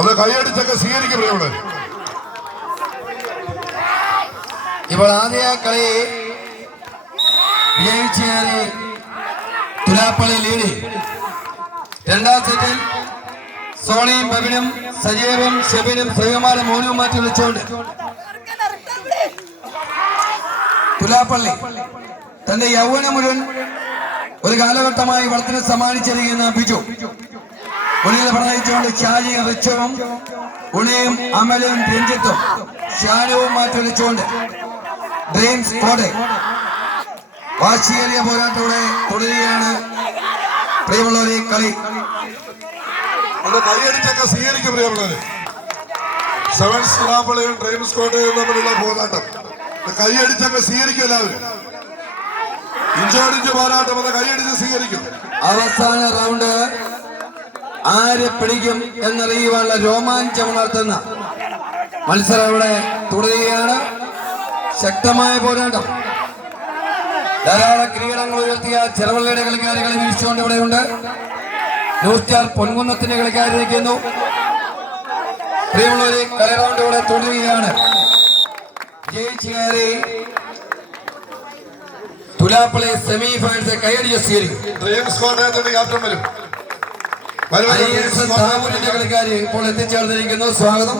ഒന്ന് കൈയടിച്ചൊക്കെ സ്വീകരിക്കും. ഇപ്പോൾ ആദ്യ കളി വിജയിച്ചേറി തുലാപ്പള്ളി ലീഡ്. രണ്ടാം സെറ്റിൽ സോണിയും ബബിനും സജീവും ഷെബിനും ശ്രീകുമാരും മോനും മാറ്റി വിളിച്ചുകൊണ്ട് തുലാപ്പള്ളി തന്റെ യൗവനം മുഴുവൻ ഒരു കാലഘട്ടമായി വളർത്തിന് സമ്മാനിച്ചിരിക്കുന്ന ബിജു ഉണിയിൽ പ്രണയിച്ചുകൊണ്ട് ഷാജിയും റിച്ചവും ഉണിയും അമലും രഞ്ജിത്തും ഷാനുവും മാറ്റി വിളിച്ചുകൊണ്ട് ഡ്രീംസ് കോടെ വാശിയേറിയ പോരാട്ടത്തോടെ തുടരുകയാണ്. പ്രിയമുള്ളവരെ, കളി കൈയടിച്ചൊക്കെ സ്വീകരിക്കും. പ്രിയമുള്ളവര്, സെവൻസ് തുലാപ്പള്ളിയും ഡ്രീംസ് കോട്ടയും തമ്മിലുള്ള പോരാട്ടം കൈയടിച്ചൊക്കെ സ്വീകരിക്കും. എല്ലാവരും ഇഞ്ചോടിഞ്ച് പോരാട്ടം അത് കൈയടിച്ച് സ്വീകരിക്കും. അവസാന റൗണ്ട് ആര് പിടിക്കും എന്നറിയുവാനുള്ള രോമാഞ്ചമുണർത്തുന്ന മത്സരം ഇവിടെ തുടരുകയാണ്. ശക്തമായ പോരാട്ടം. ധാരാളം കിരീടങ്ങൾ ഉയർത്തിയ ചെറുവള്ളിയുടെ കളിക്കാരെ കളി വീഴ്ചകൊണ്ട് ഇവിടെയുണ്ട്. ന്യൂസ് സ്റ്റാർ പൊൻകുന്നത്തിന്റെ കളിക്കാരിരിക്കുന്നു. പ്രിയമുള്ളവരെ, കളി റൗണ്ട് ഇവിടെ തുടരുകയാണ്. ജയിച്ചു കയറി തുലാപ്പള്ളി സെമി ഫൈനൽസ് കൈയടിച്ച് സ്വീകരിക്കും. കളിക്കാർ ഇപ്പോൾ എത്തിച്ചേർന്നിരിക്കുന്നു. സ്വാഗതം.